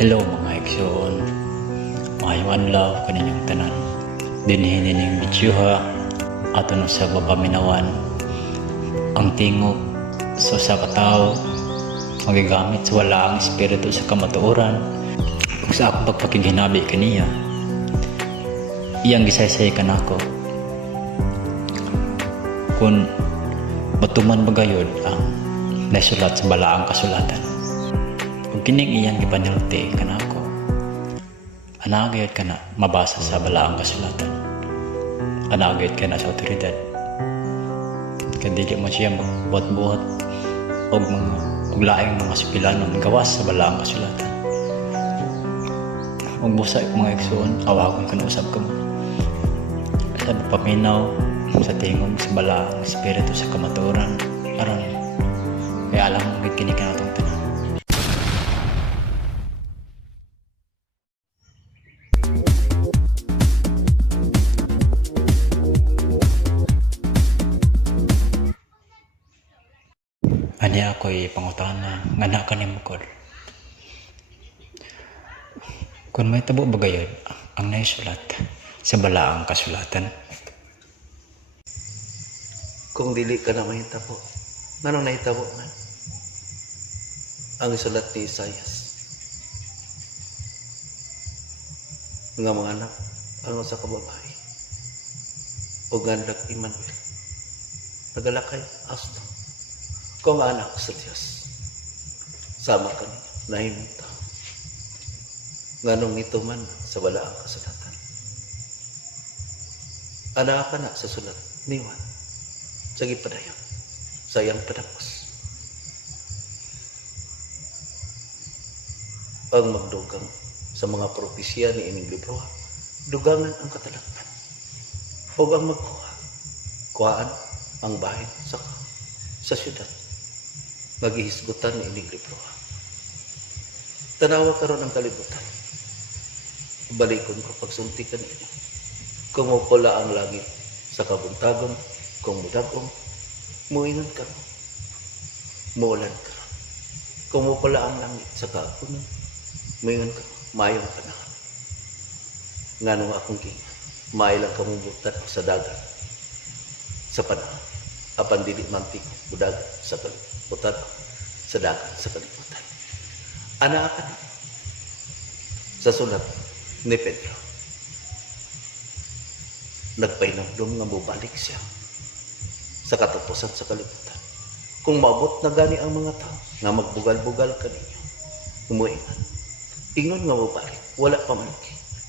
Hello mga igsoon, mayong adlaw kaninyong tanan. Dinhi nining bidyuha ato no sa papaminawan ang tingog sa usa ka tawo magigamit sa walaang espiritu sa kamatuoran ug sa akong pagpakiginabi kaniya. Iyang gisaysay kanako kung matuman bagayod ang nasulat sa balaang kasulatan. Kung kining iyang ipanilti kanako, anagayod ka na mabasa sa balaang kasulatan. Anagayod ka na sa otoridad. Kadili mo siya magbuhat-buhat og laing mga sipilanon gawas sa balaang kasulatan. Ug busa mga igsoon, awagon ka na usab ka mo. Sa paminaw sa tingog sa balaang espiritu sa kamatuoran aron kaya alam mo kini kanatong tanan. Ani ako'y pangutana nga na ka ni Mukod. Kung may tabo ba gayod ang naisulat sa balaang kasulatan? Kung dili ka na mahitabo, manong nahitabo man? Ang isulat ni Isaias. Nga mga anak, ang sa kababae, o gandag Emmanuel, nagalakay asto. Kung anak sa Diyos, sama ka niya, nahimunta. Nganong ito man sa balaang kasulatan. Anak ka na sa sulat ni Juan, sa gipadayon, sayang padapos. Ang magdugang sa mga propesya ni ining libro, dugangan ang katalakpan. O ang magkuha, kuhaan ang bahin sa syudad. Maghihisgutan ni ining libro. Tanawa karon ang kalibutan. Balikon ko pagsuntikan ini. Kumupula ang langit sa kabuntagon, kung mudagong, muinon ka mo. Muulan ka. Kumupula ang langit sa kaapunan, muinon ka mo. Mayong panahon. Nga nung akong king, mailang kamubutan sa dagat. Sa panahon, apan dili mantik, budagat sa kalibutan, sa dagat sa kalibutan. Anak ka na. Sa sulat ni Pedro, nagpainamdom nga mubalik siya sa katapusan sa kalibutan. Kung maabot na gani ang mga tao nga magbugal-bugal kaninyo, umuingan. Ingon nga mubalik, wala pa man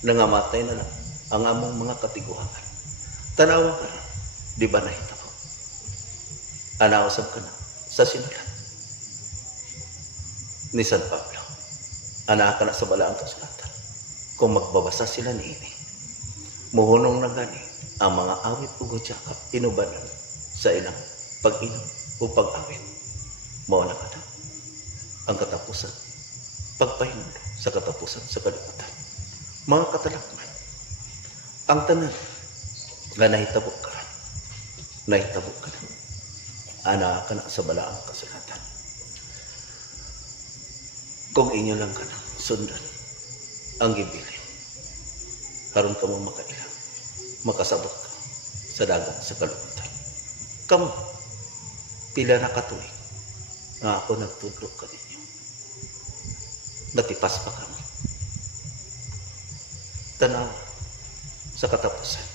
nangamatay na lang ang among mga katiguangan. Tanawa ka na, di ba nahitabo? Anausap ka na sa sinulat ni San Pablo. Anak ka na sa balaang kasulatan. Kung magbabasa sila ni ini, muhunong na gani ang mga awit o gudyakap inubanan sa ilang pag-inom o pag-awit. Mawala ka na ang katapusan, pagpahinulo sa katapusan sa kalibutan. Mga katalakman, ang tanan na nahitabo ka rin, nahitabo ka na. Anak ka na sa balaang kasulatan. Kung inyo lang ka na sundan ang gibilin, karon ka mo makailang, makasabot ka sa dagat sa kalibutan. Kamu, pila na katuig nga ako nagtudlok ka ninyo. Natipas pa kami. Tanaw sa katapusan.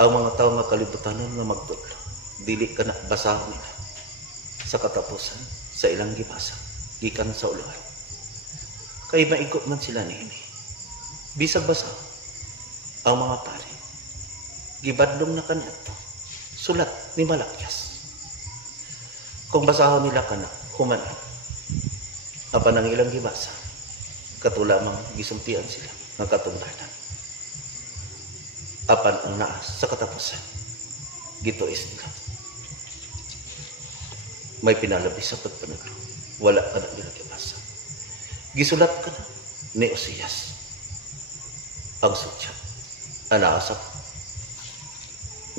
Ang mga tao nga kalibutanon nga magtudlok, dili ka na basahon nila sa katapusan sa ilang gibasa gikan sa uluhan. Kay maigot man sila niini. Bisag basa ang mga pari. Gibadlong na kaniadto. Sulat ni Malakyas. Kung basahon nila kana, human. Apan ang ilang gibasa, katulamang gisultian sila ng katungdanan. Apan ang naas sa katapusan, gituis nila. May pinalabis sa pagpanagro. Wala ka na nila gibasa. Gisulat ka na ni Osias. Ang sutya. Anaasap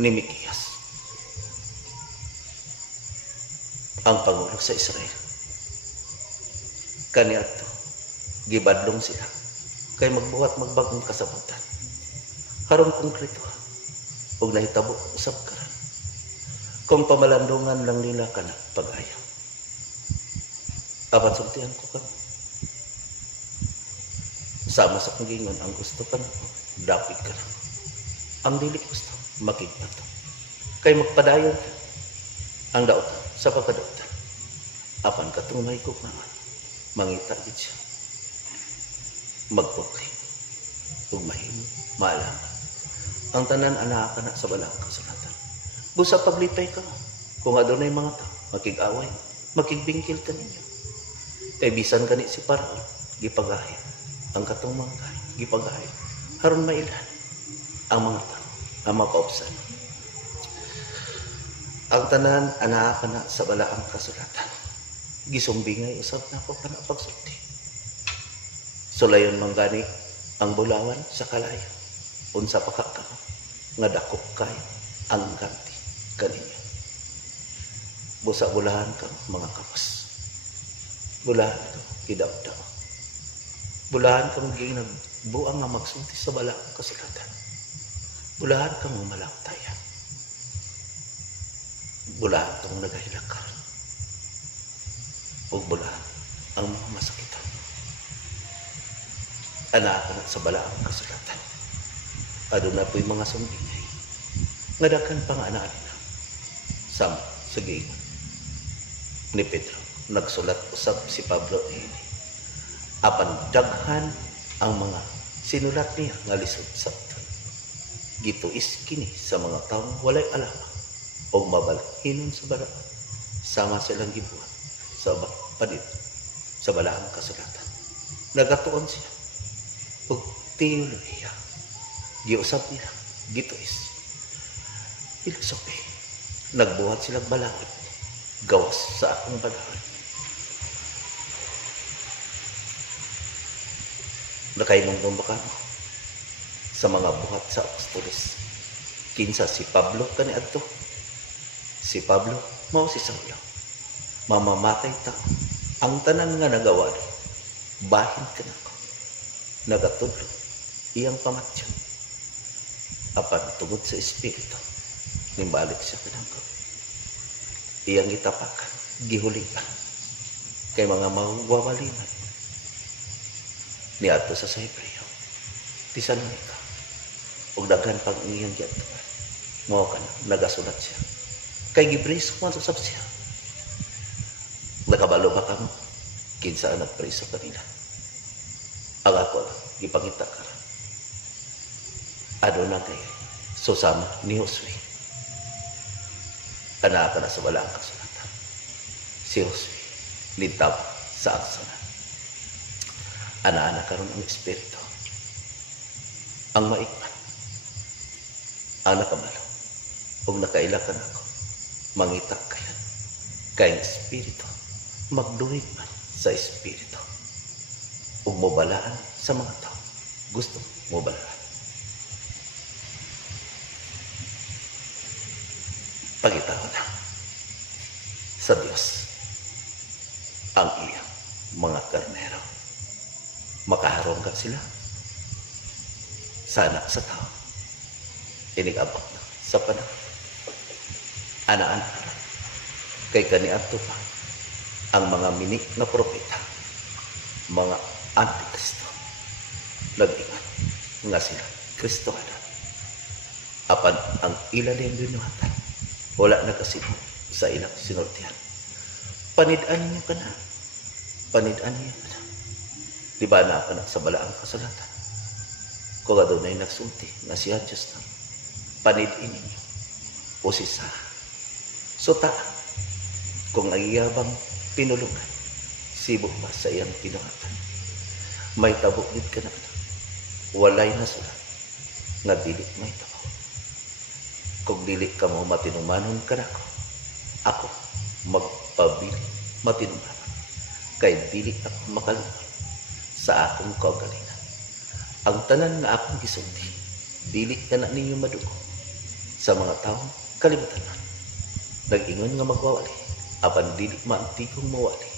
ni Mikiyas. Ang pangulo sa Israel. Kaniadto gibadlong sila kay magbuhat magbagong kasabutan harong konkreto ug nahitabo usab karon kung pamalandungan lang nila kana pag-ayaw. Apan sultihan ko ka sama sa kagingon ang gusto ka na dapit ka na ang dili gusto makigpato kay magpadayon ka ang daot sa pagkadautan apan katunay ko nga mangita gid siya magpukli ug mahimo maalaman ang tanan ana ka na sa balang kasulatan busa paglipay ka kung adunay mga tao makig-away makigbingkil ka ninyo kay bisan kani si Paraon gipagahin ang katong mga kain gipagahin haron mailan ang mga tao ang makaupsan ang tanan ana ka na sa balaang kasulatan gisumbingay usab na ko kana pagsulti sulayon man gani ang bulawan sa kalayo unsa pa ka nga dako kay ang ganti kaninyo busa bulahan ka mga kapas bulahan ka kidaw-daw bulahan ka maging nagbuang nga magsulti sa balaang kasulatan bulahan ka mga malaktayan bulahan ka mga nagahilakar o bulahan ang mga masakitan anak ka na sa balaang kasulatan aduna po'y mga sumbingay nga dakan pa nga anak na sam sa giingon ni Pedro nagsulat usab si Pablo ini apan daghan ang mga sinulat niya nga lisod sabton gituis kini sa mga taong walay alam o mabalhinon sa balaan sama silang gibuhat sa panit sa balaang kasulatan nagatuon siya ug teolohiya giusab nila gituis filosofi nagbuhat silang balaod gawas sa akong balaod nakainong baka sa mga buhat sa apostoles kinsa si Pablo kani adto si Pablo mao si Saulo mamamatay ta ang tanan nga nagawa bahin kanako nagatudlo iyang pamatyon apan tungod sa espiritu nimbalik siya kanako iyang gitapakan gihuligan kay mga mawawaliman ni adto sa Hebreo Tesalonica ug daghan pag iyang giadtuan mao kana nagasulat siya kay gipreso man sa siya nakabalo ba kamo kinsa ang nagpreso kanila ang ako gipangita karon aduna kay susama ni Josue anak na sa balaang kasulatan si Josue lintab sa aksanan ana-ana karon ang espiritu ang maikman ang nakabalo ug nakailakan ako mangita kayo kay espiritu magduhig man sa espiritu ug mobalaan sa mga tao gusto mobalaan pagitaon na sa Dios ang iyang mga karnero makaharong ka sila sa anak sa tao inigabak na sa panahon ana-ana kay kaniadto pa ang mga mini na propeta mga antikristo nag-ingat nga sila Kristo apan ang ilalim binuhatan wala nagasibo sa ilang sinultihan panid-an niyo ka na panid-an niyo ka na di ba na ka na sa balaang kasulatan kung adunay nagsulti nga siya Diyos na panid-in ninyo o si sa suta kung nagiyabang pinulungan sibok ba sa iyang pinuhatan may tabok din ka na walay na sulat nga dili may tabok kung dili ka mo matinumanon ka na ako magpabili matinumanon kay dili ako makalungan sa akong kaugalingan ang tanan nga akong gisulti dili ka na ninyo madugo sa mga taong kalibutan man nag-ingon nga magwawali apan dili maantigong mawali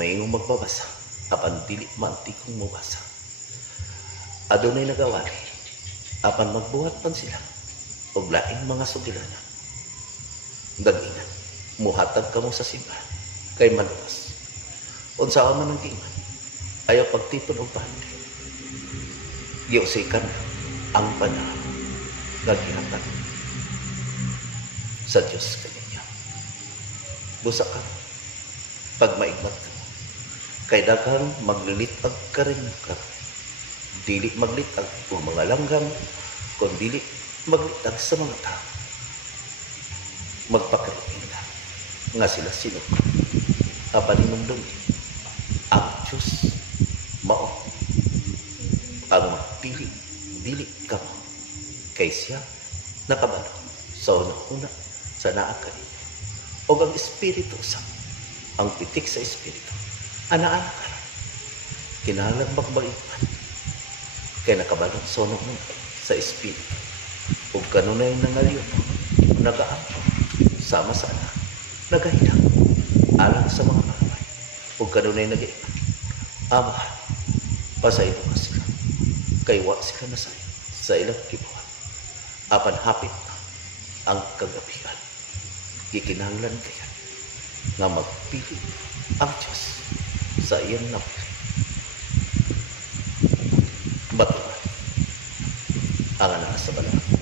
may ingong magbabasa apan dili manti kong mubasa. Adunay nagawali, apan magbuhat pan sila, og laing mga sugilanan. Dagingan, muhatag ka mo sa simbahan, kay maluwas. Unsa man ang giman, ayaw pagtipon og pandi. Giusikan ang panahon nga gihatag sa Diyos kaniya. Busa ka, pag maigmat ka, kay daghang maglilitag ka rin ka. Dili maglitag o mga langgam, kung dili maglitag sa mga tao. Magpakaroon na nga sila sino. Apaninong ang Diyos mao ang magpili dili ka mo kay siya nakabalo sa una sa naa kanina. O ang Espiritu sa ang pitik sa Espiritu ana-ana ka kinalang magbalikan kay nakabalong sa una sa Espiritu o kanunay nangayon nagaampo sama sa anak nagahidang alang sa mga kalamay o kanunay nag-iipan Ama, pasaylo ka sila kay wa sila nasay sa ilang kibuhat apan hapit na ang kagabihan gikinahanglan kaya nga magpili ang Diyos sa iyang napili batuan ang anak sa balang